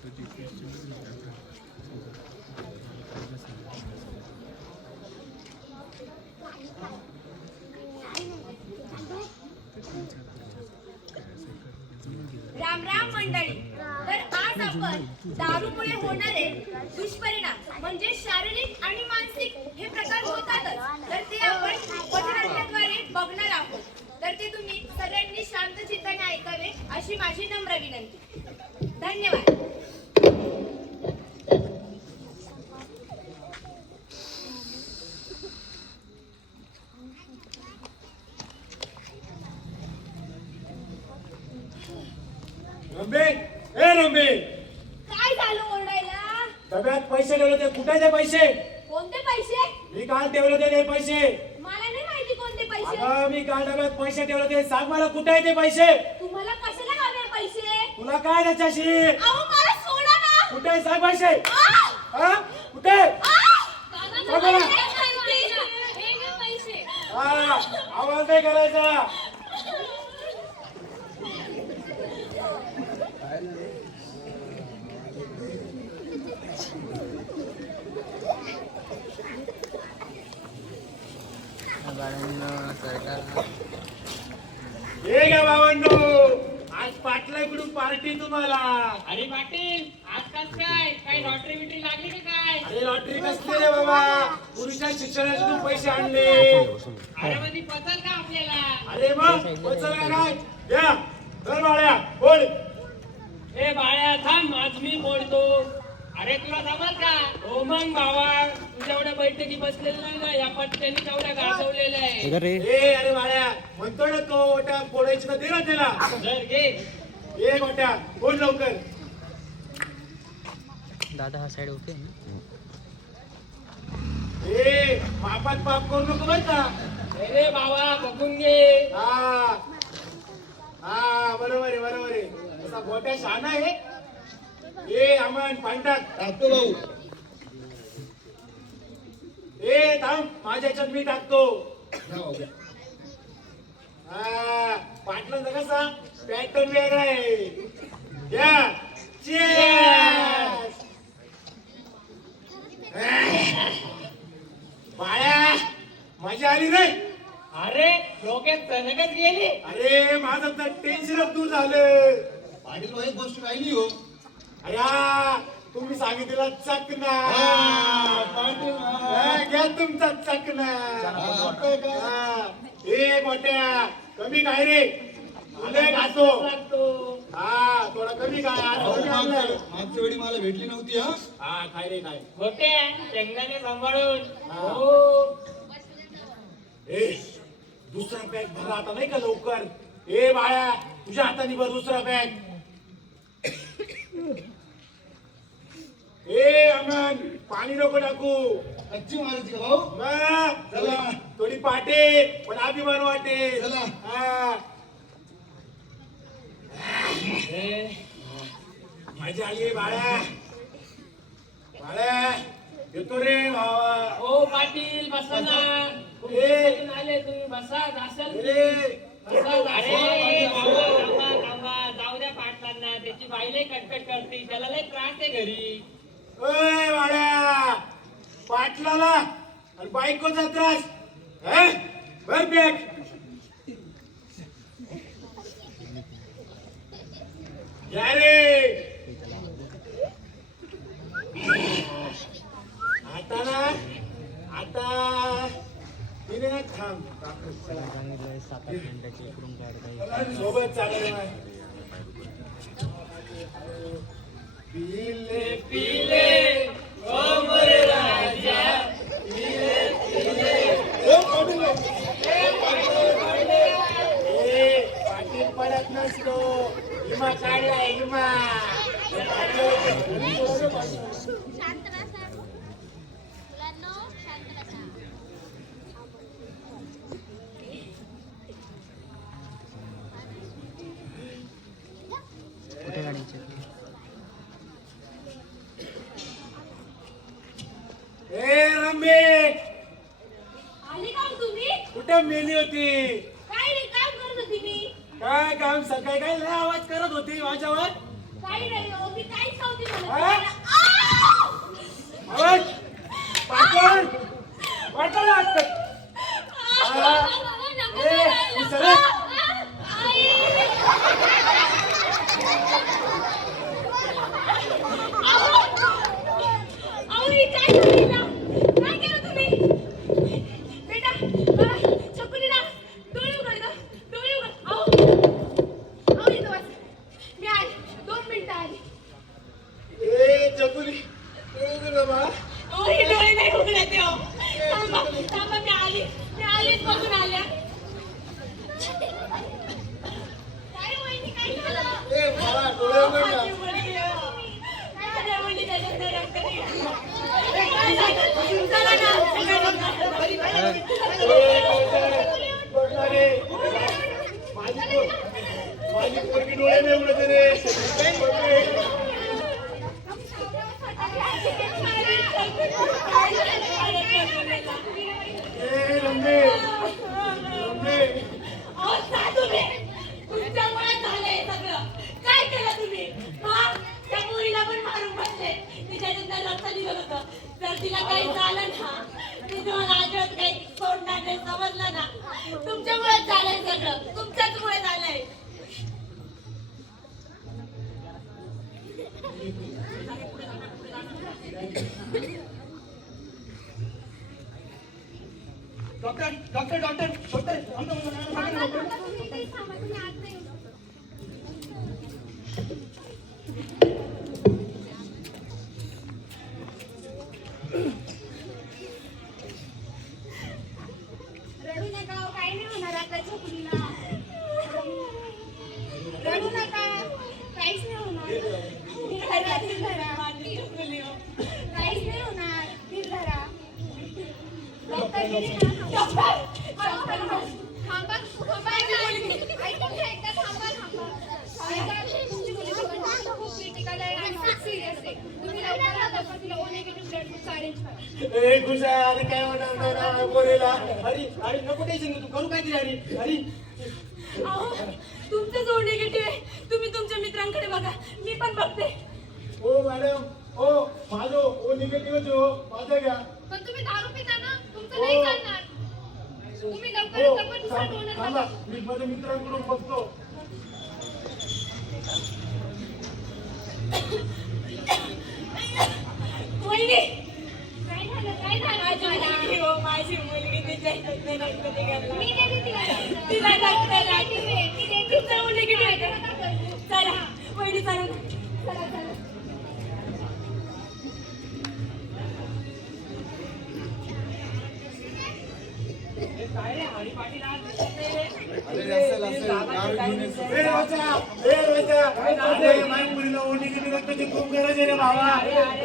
राम राम मंडळी. तर आज आपण दारूमुळे होणारे दुष्परिणाम म्हणजे शारीरिक आणि मानसिक हे प्रकार होतातच, तर ते आपण पथनाट्याद्वारे बघणार आहोत. तर ते तुम्ही सगळ्यांनी शांत चित्ताने ऐकावे अशी माझी नम्र विनंती. धन्यवाद. रंबे, ए रंबे, काय झालं ओरडायला? डब्यात पैसे ठेवले ते कुठे ते पैसे? कोणते पैसे? मी काल ठेवले ते पैसे. मला नाही माहिती कोणते पैसे. अगं मी काल डब्यात पैसे ठेवले ते सांग मला कुठे आहे ते पैसे? तुम्हाला कशाला हवे पैसे? तुला काय त्याच्याशी? अहो मला सोडा ना. कुठे आहे सांग पैसे? हा कुठे? सांग मला. हा आवाज नाही करायचा. हे घ्या भावांनो, आज पाटलाकडून पार्टी तुम्हाला. अरे पाटील आजकाल काय लॉटरी बिटरी लागली का काय? अरे लॉटरी कसली रे बाबा, पुरुषा शिक्षणातून पैसे आणले. अरे मध्ये पचल का आपल्याला? अरे मग बचल का काय? या धर बाळ्या बोल. ए बाळ्या थांब, आज मी बोलतो. अरे तुला जमल का? हो मग भावा, तुझ्या एवढ्या बैठकी बसलेलं नाही ना, या पट्ट्याने तेवढ्या गाजवलेलं आहे. ए अरे बाळ्या म्हणतो ना तो ओट्या फोडायची तर दे ना त्याला. जर घे. ए गोट्या बोल लवकर. दादा हा साइड ओके ना? ए पापात पाप करू नको बरं का. अरे बाबा बघून घे. हा हा बरोबर आहे बरोबर आहे. असा गोट्या शहाणा आहे. ए अमन पांटाक टाकतो भाऊ. ए थांब माझ्या याच्यात मी टाकतो. हा पाटलांचा कसा पॅटर्न वेगळा आहे. या चीअर्स. बाळ्या मजा आली रे. अरे डोक्यात तणकच गेली. अरे माझं तर टेन्शनच दूर झालं. पाटील भाई गोष्ट राहिली हो. अया तुम्ही सांगितलेला चकना. घ्या तुमचा चकना. ए मोठ्या कमी काय रे? आले घातो. हा थोडा कमी काय. मागच्या वेळी मला भेटली नव्हती. हा काय रे काय? होते शेंगदाणे सांभाळून. हो ए दुसरा बॅग भरा आता नाही का लवकर. ए बाळ्या तुझ्या हाताने भर दुसरा बॅग. ए अमन पाणी नको टाकू. अच्छी मारायची का भाऊ? मग चला. थोडी पाटे पण अभिमान वाटे. चला. हा. मजा आली बाळ्या. बाळ्या येतो रे भावा. हो पाटील बसा ना. कुठून आले तुम्ही? बसा जासाल ए, बसा. अरे बाबा थांबा थांबा, जाऊ द्या पाटलांना. त्याची बाईले कटकट करते, त्याला लय त्रास आहे घरी. ओय बाळ्या पाटलाला आणि बायकोचा त्रास. बर बॅग. या रे आता ना आता तिने ना थांब. सांगितलं 7-8 मिनिटाची इकडून काढता सोबत चालेल ना. पिले पिले ओ मोरे राजा पिले पिले. ए पाटील पडत नसतो. हिमा काढलाय हिमा. शांत बसा मुलांनो, शांत बसा. कुठे गाडीचे? ए रंबे आली का तुम्ही? कुठे मेली होती? काय रे काम करत होती मी? काय काम सकाळी काय लय आवाज करत होती माझ्यावर. काही नाही हो, मी काहीच नव्हती चला ना. बघणारे माझी पोरगी डोळे नाही उडत रे. रंबे अहो, साधू बे, तुमच्यामुळे झालंय सगळं. काय केलं तुम्ही? हा? त्या मुलीला पण मारून बसले. तिच्या जिद्दात रक्त निघत होतं. जर तिला काही झालं ना, मी तुम्हाला अजिबात काही सोडणार नाही, समजलं ना? तुमच्यामुळेच झालंय सगळं. तुमच्याचमुळे झालंय. डॉक्टर डॉक्टर डॉक्टर डॉक्टर रडू नका, काही नाही होणार आताच्या मुलीला. रडू नका, काहीच नाही होणार. धीर धरा. काहीच नाही होणार. धीर धरा. डॉक्टर थांबा. ऐकून घ्या एकदा. थांबा. तुमची मुलीची कंडिशन खूप क्रिटिकल आहे आणि खूप सिरियस आहे. तुम्ही लवकरात लवकर तिला O negative blood group arrange करा. ए खुशा अरे काय म्हणणार ना पोरीला. अरे अरे नको टेन्शन घेऊ, तू करू काय तरी. अरे अहो, तुमचं जो निगेटिव्ह आहे तुम्ही तुमच्या मित्रांकडे बघा, मी पण बघते. ओ मॅडम ओ माझं ओ निगेटिव्ह हो माझं घ्या. पण तुम्ही दारू पिता ना, तुमचं नाही चालणार. तुम्ही लवकरात लवकर दुसरा डोनर थांबा, बघा. मी माझ्या मित्रांकडून बघतो. वहिनी, काय झालं? माझी मुलगी तिच्या ह्याच्यातनं रक्त निघालं. तिला रक्त लागलंय. तुमचं O निगेटिव्ह आहे का? चला वहिनी, चला. काय रे हरी पाटील आज दिसत नाही रे. अरे असेल दारू घेऊन येतो. ए रोजा अरे माझ्या मुलीला ओ निगेटिव्ह रक्ताची खूप गरज आहे रे भावा.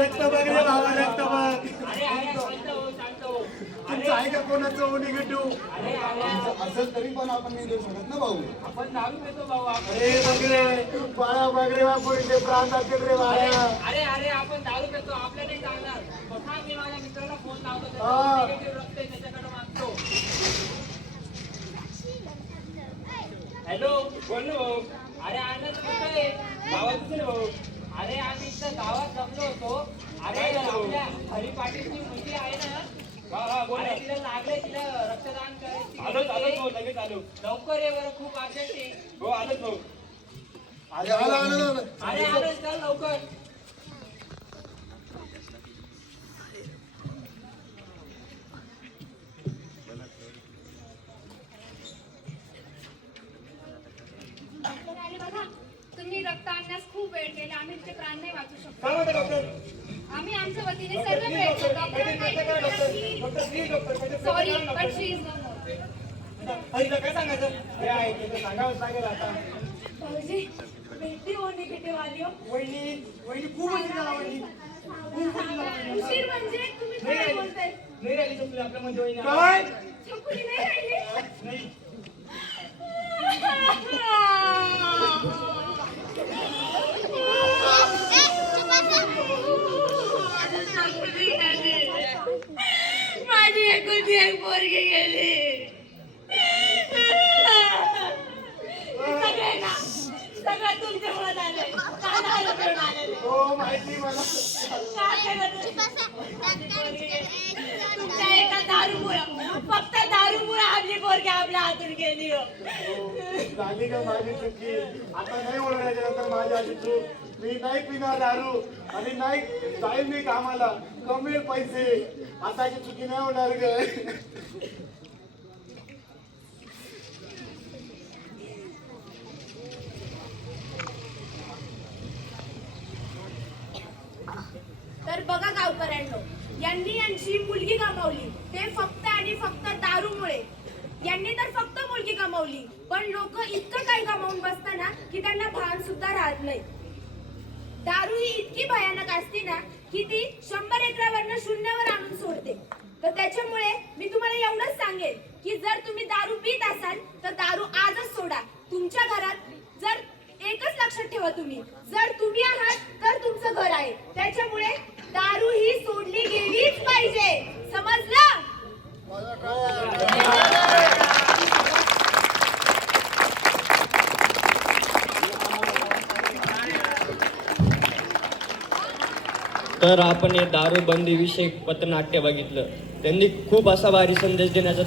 रक्त बघ रे भावा, रक्त बघ. अरे अरे शांत हो. तुमचं आहे का कोणाचं ओ निगेटिव्ह? असेल तरी पण आपण नाही देऊ शकत ना भाऊ. आपण दारू पितो भाऊ आपण. अरे बघ रे बाळा बघ रे बा पोरीचे प्राण जातील रे बाळा. अरे अरे आपण दारू पितो, आपलं नाही चालणार. बघा, मी माझ्या मित्राला फोन लावतो, हा. निगेटिव्ह रक्त आहे, त्याच्याकडे मागतो. हॅलो बोल भाऊ. अरे आनंद कुठे आहे? गावात भाऊ. अरे आम्ही इथं गावात जमलो होतो. अरे आपल्या हरी पाटीलची मुलगी आहे ना, अरे तिला लागलंय, तिला रक्तदान करायची. लगेच आलो. लवकर ये बरं, खूप अर्जंट आहे. हो आलोच भाऊ. अरे आला अरे आलोच, चल लवकर. डॉक्टर आले बघा. तुम्ही रक्त आणण्यास खूप वेळ केला. आम्ही तुमचे प्राण नाही वाचू शकतो. काय म्हणता डॉक्टर? आम्ही आमच्या वतीने सर्व प्रयत्न sorry but she is no more. हरीला काय सांगायचं? हे आहे ते सांगावंच लागेल आता. भाऊजी, भेटली O निगेटिव्ह आली हो. वहिनी खूप उशीर झाला वहिनी. उशीर म्हणजे तुम्ही काय बोलताय? नाही राहिली चुकली आपल्या मध्ये वहिनी. काय? छकुली नाही राहिली. नाही. माझी एकुलती एक पोरगी गेली. सगळे ना, सगळं तुमच्यामुळे झालंय. काय झालं ते झालेलं. हो माहिती मला. काय केलं तुम्ही? तुमच्या एका दारूमुळं, फक्त दारूमुळं आपली पोरगी आपल्या हातून गेली हो. झाली का माझी चुकी? आता नाही ओळखायच्या नंतर माझी आधी चूक. मी नाही पिणार दारू आणि नाही जाईल मी कामाला, कमेल पैसे. आताची चुकी नाही होणार ग. तर बघा गावकऱ्यांनो, यांनी यांची मुलगी गमावली ते फक्त आणि फक्त दारूमुळे. यांनी तर फक्त मुलगी गमावली, पण लोक इतकं काही गमावून बसताना की त्यांना भान सुद्धा राहत नाही. दारू ही इतकी भयानक असते ना किती 100 एकरावरनं शून्यावर आणून सोडते. तर त्याच्यामुळे मी तुम्हाला एवढंच सांगेन की जर तुम्ही दारू पीत असाल तर दारू आजच सोडा. तुमच्या घरात जर एकच लक्षात ठेवा, तुम्ही जर तुम्ही आहात तर तुमचं घर आहे. त्याच्यामुळे दारू ही सोडली गेलीच पाहिजे. समजलं? तर आपण हे दारूबंदी विषयक पथनाट्य बघितलं. त्यांनी खूप असा भारी संदेश देण्याचा